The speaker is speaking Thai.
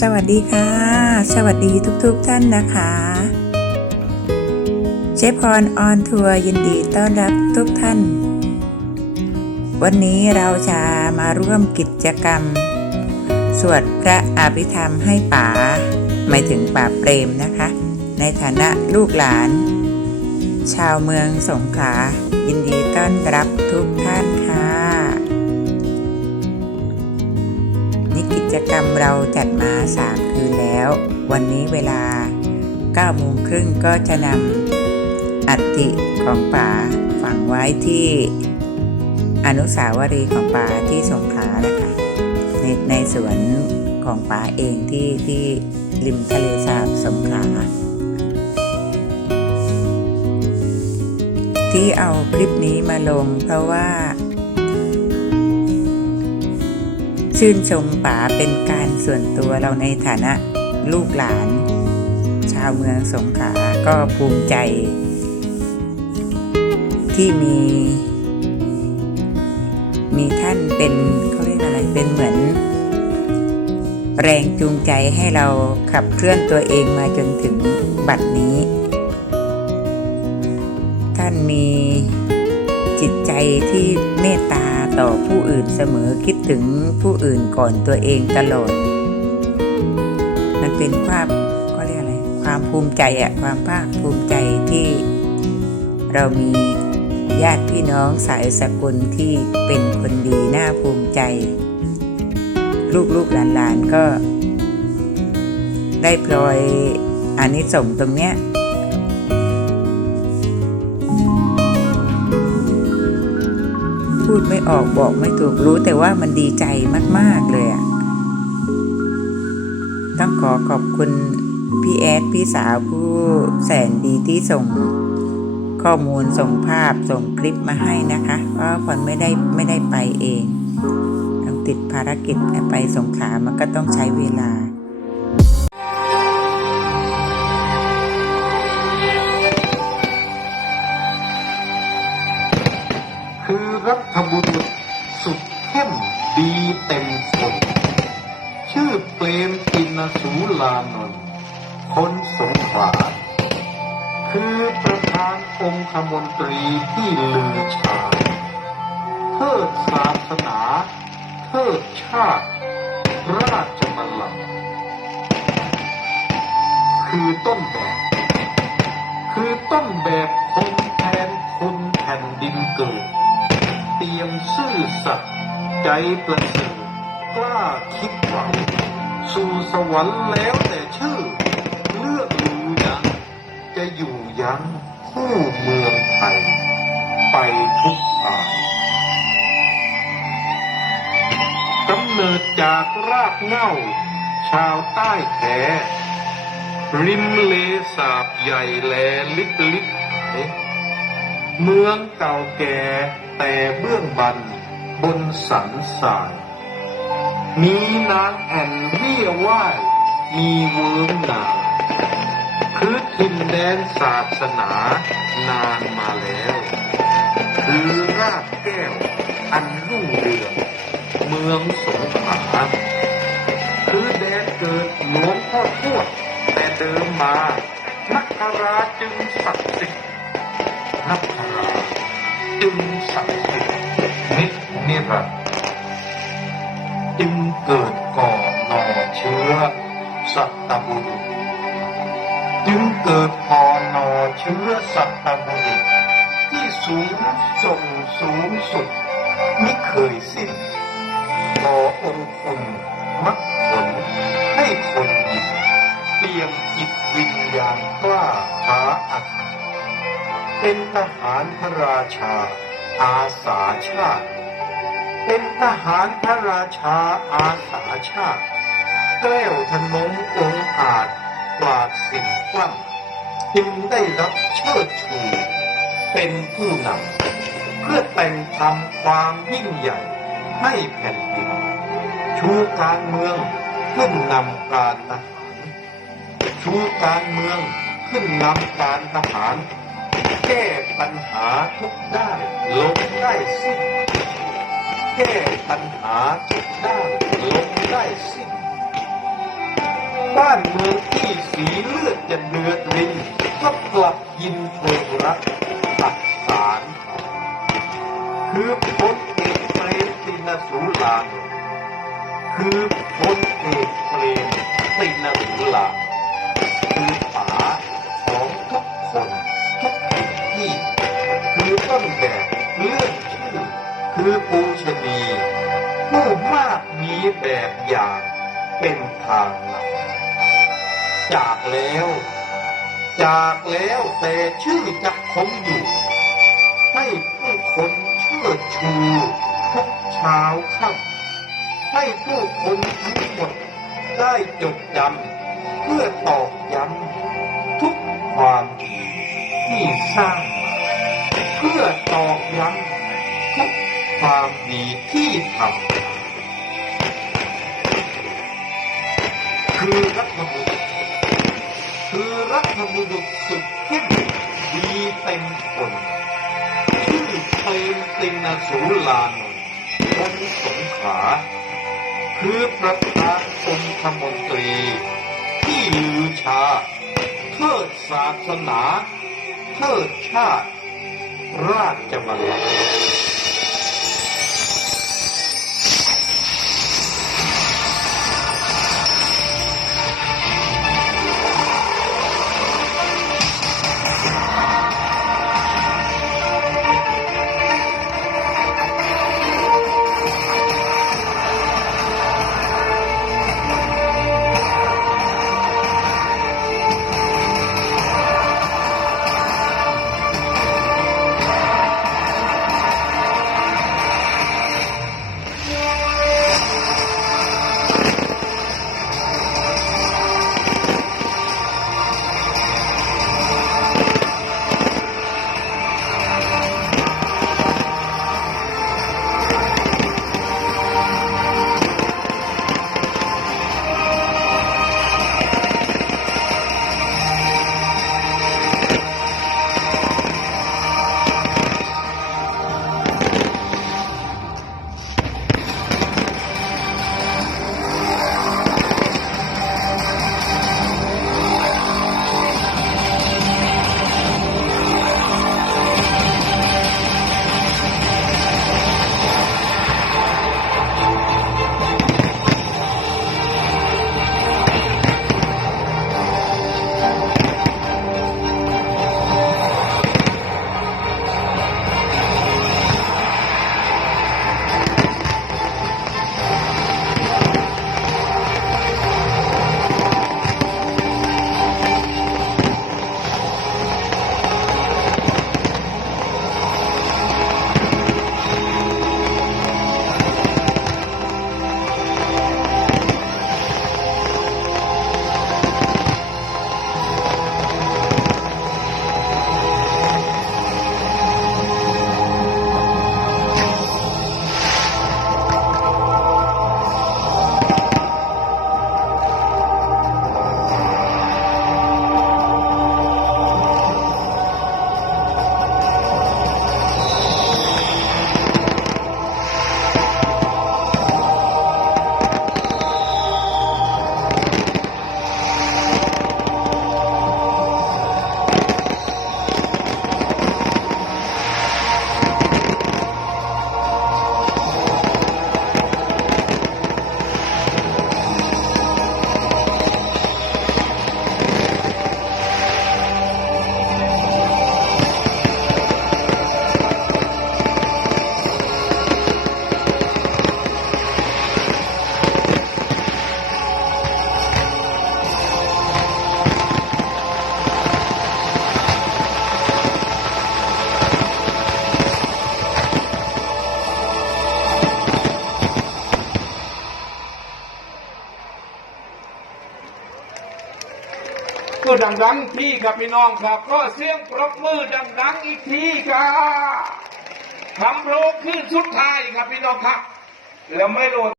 สวัสดีค่ะ สวัสดีทุกๆท่านนะคะ เชฟพรออนทัวร์ยินดีต้อนรับทุกท่าน วันนี้เราจะมาร่วมกิจกรรม สวดพระอภิธรรมให้ป๋าหมายถึงป๋าเปรมนะคะ ในฐานะลูกหลาน ชาวเมืองสงขลายินดีต้อนรับทุกท่านค่ะ จกรรมเราจัดมา 3 คืนแล้ว วันนี้เวลา9โมงครึ่งก็จะนำอัฐิของป๋าฝังไว้ที่อนุสาวรีย์ของป๋าที่สงขลานะคะในในสวนของป๋าเองที่ที่ริมทะเลสาบสงขลาที่เอาคลิปนี้มาลงเพราะว่า ชื่นชมป๋าเป็นการส่วนตัวเราในฐานะลูกหลาน ชาวเมืองสงขลาก็ภูมิใจ ที่มี มีท่านเป็นเขาเรียกอะไรเป็นเหมือน แรงจูงใจให้เราขับเคลื่อนตัวเองมาจนถึงบัดนี้ ท่านมีจิตใจที่เมตตา ต่อผู้อื่นเสมอคิดถึงผู้อื่นก่อนตัวเองตลอด มันเป็นความก็เรียกอะไร ความภูมิใจอะความภาคภูมิใจที่เรามีญาติพี่น้องสายสกุลที่เป็นคนดีน่าภูมิใจ ลูกๆหลานๆก็ได้พลอยอานิสงส์ตรงเนี้ย ดไม่ออกบอกไม่ถูกรู้แต่ว่ามันดีใจมาก ๆ เลยอะ่ะต้องขอขอบคุณพี่แอดพี่สาวผู้แสนดีที่ส่งข้อมูลส่งภาพส่งคลิปมาให้นะคะเพราะว่าพอนไม่ได้ไม่ได้ไปเองต้องติดภารกิจไปสงขามันก็ต้องใช้เวลา รัฐบุรุษสุดเข้มดีเต็มคนชื่อเปรมปินสูลานนท์คนสงขลาคือประธานองคมนตรีที่ลือชาเทิดศาสนาเทิดชาติ ราชบัลลังก์คือต้นแบบ คือต้นแบบคนแทนคนแผ่นดินเกิด เตรียมซื่อสัตย์ใจประเสริฐกล้าคิดหวัง สู่สวรรค์แล้วแต่ชื่อ เลือกอยู่ยังจะอยู่ยังคู่เมืองไทย ไปทุกทางกำเนิดจากรากเง้าชาวใต้แท้ริมเลสาบใหญ่แลลิบลิบหาย เมืองเก่าแก่แต่เบื้องบันบนสันสายมีนางแอ่นเรียว่ายมีเวิร์งนาคือถิ่นแดนศาสนานานมาแล้ว คือรากแก้วอันรุ่งเรืองเมืองสงขลาคือแดนเกิดหลวงพ่อทวดแต่เดิมมานักราจึงศักดิ์สิทธิ์ นินิรันดร์จึงเกิดก่อนนอเชื้อสัตบุรุษจึงเกิดก่อนนอเชื้อสัตบุรุษที่สูงส่งสูงสุดไม่เคยสิ้นขอองค์คุณมักผลให้คนยินเปี่ยมจิตวิญญาณกล้าหาอัตเป็นทหารพระราชา อาสาชาติ เป็นทหารพระราชาอาสาชาติแกล้วทนงองอาจปราดสิ่งกล้ำจึงได้รับเชิดชูเป็นผู้นำเพื่อแต่งทำความยิ่งใหญ่ให้แผ่นดินชูการเมืองขึ้นนำการทหารชูการเมืองขึ้นนำการทหาร แก้ปัญหาทุกด้านลงได้สิ้นแก้ปัญหาทุกด้านลงได้สิ้นานเมืองที่สีเลือดจะเดือดรินก็กลับยินเพลงรักตัดสารคือพลเอกเปรมตินสุรานคือพลเอกเปรมตินสุรานคือ แบบเรื่องชื่อคือปูชนีผู้มากมีแบบอย่างเป็นทางนำจากแล้ว จากแล้วแต่ชื่อจะคงอยู่ ให้ผู้คนเชิดชูทุกเช้าค่ำให้ผู้คนทั้งหมดได้จดจำเพื่อตอกย้ำทุกความดีที่สร้าง พื่อตอกย้ำทุกความดีที่ทำคือรัฐมนุษคือรัฐมนุษย์สุดเข้มดีเต็มคนชื่อเปรมตินสูลานนท์คนสงขา คือประธานองคมนตรี ที่ลือชาเทิดศาสนาเทิดชาติ ราช บังก์ก็ดังๆที่ครับพี่น้องครับ ก็เสียงปรบมือดัง ๆ อีกทีครับทำโลกขึ้นสุดท้ายครับพี่น้องครับ แล้วไม่โดน